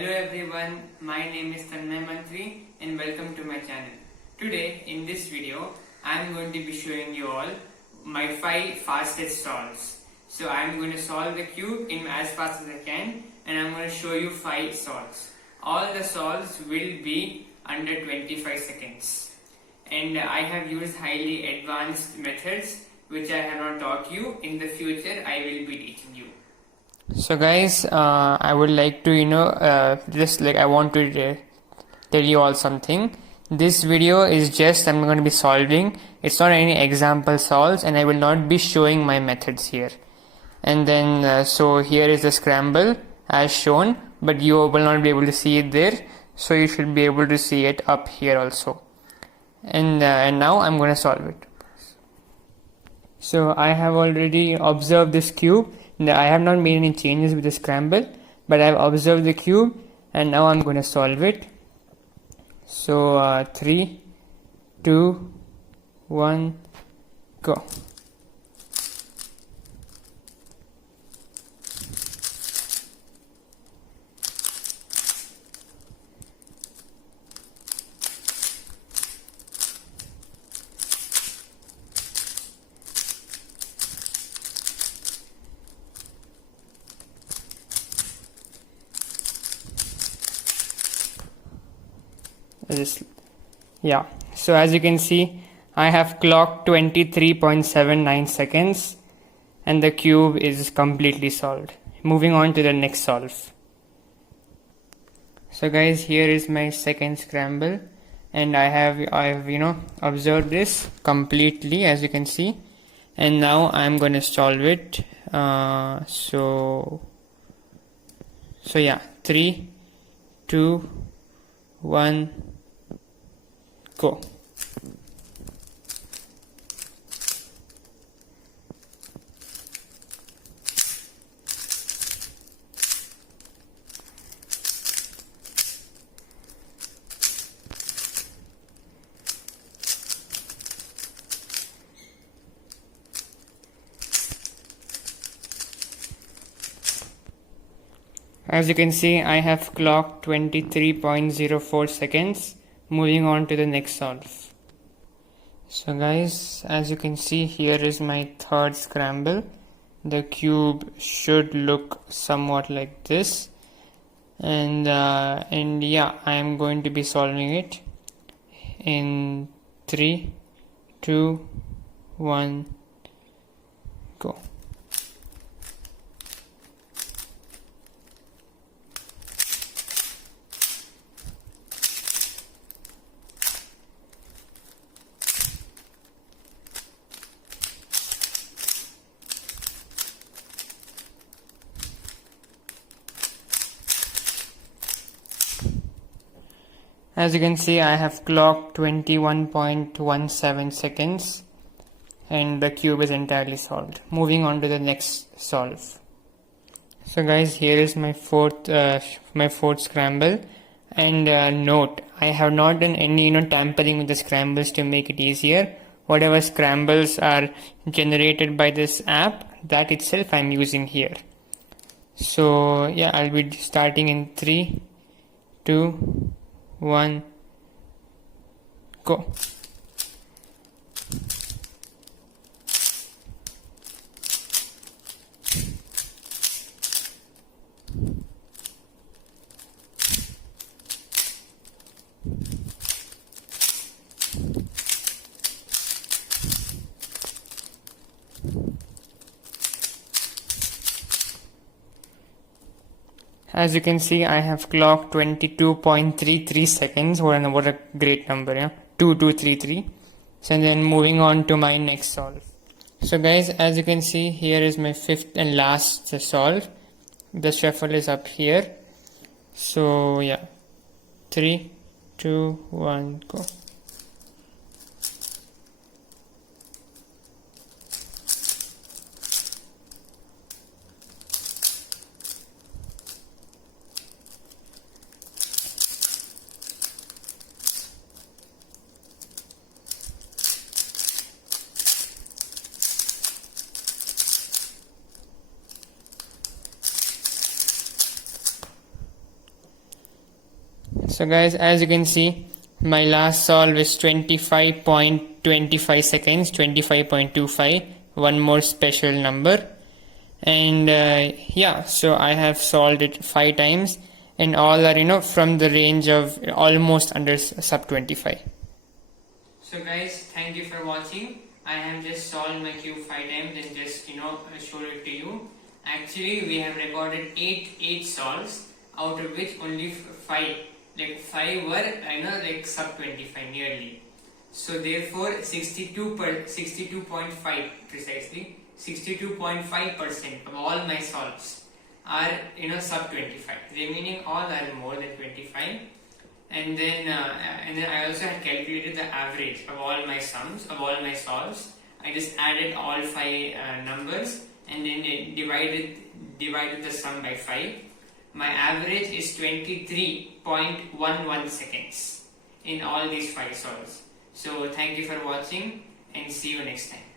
Hello everyone, my name is Tanmay Mantri and welcome to my channel. Today in this video I am going to be showing you all my 5 fastest solves. So I am going to solve the cube in as fast as I can and I am going to show you 5 solves. All the solves will be under 25 seconds. And I have used highly advanced methods which I have not taught you. In the future I will be teaching you. So guys, I would like to I want to tell you all something. This video is just I'm going to be solving. It's not any example solves and I will not be showing my methods here. And then so here is the scramble as shown, but you will not be able to see it there, so you should be able to see it up here also. And now I'm going to solve it. So I have already observed this cube. I have not made any changes with the scramble, but I have observed the cube and now I'm going to solve it. So 3, 2, 1, go. So as you can see, I have clocked 23.79 seconds and the cube is completely solved. Moving on to the next solve. So guys, here is my second scramble and I have observed this completely, as you can see, and now I'm going to solve it. So 3, 2, 1, go. As you can see, I have clocked 23.04 seconds. Moving on to the next solve. So guys, as you can see, here is my third scramble. The cube should look somewhat like this, and yeah, I am going to be solving it in 3, 2, 1, go. As you can see, I have clocked 21.17 seconds and the cube is entirely solved. Moving on to the next solve. So guys, here is my fourth scramble, and note, I have not done any tampering with the scrambles to make it easier. Whatever scrambles are generated by this app, that itself I am using here. So yeah, I'll be starting in 3, 2, 1, go. As you can see, I have clocked 22.33 seconds. What a great number, yeah? 2233. So then moving on to my next solve. So guys, as you can see, here is my fifth and last solve. The shuffle is up here. So yeah, 3, 2, 1, go. So guys, as you can see, my last solve is 25.25 seconds, 25.25, one more special number. And yeah, so I have solved it 5 times, and all are from the range of almost under sub 25. So guys, thank you for watching. I have just solved my cube 5 times and just showed it to you. Actually, we have recorded 8 solves, out of which only 5 were sub 25 nearly. So therefore 62.5 precisely, 62.5% of all my solves are sub 25. Remaining all are more than 25. And then I also had calculated the average of all my sums, of all my solves. I just added all 5 numbers and then divided the sum by 5. My average is 23.11 seconds in all these 5 solves. So thank you for watching and see you next time.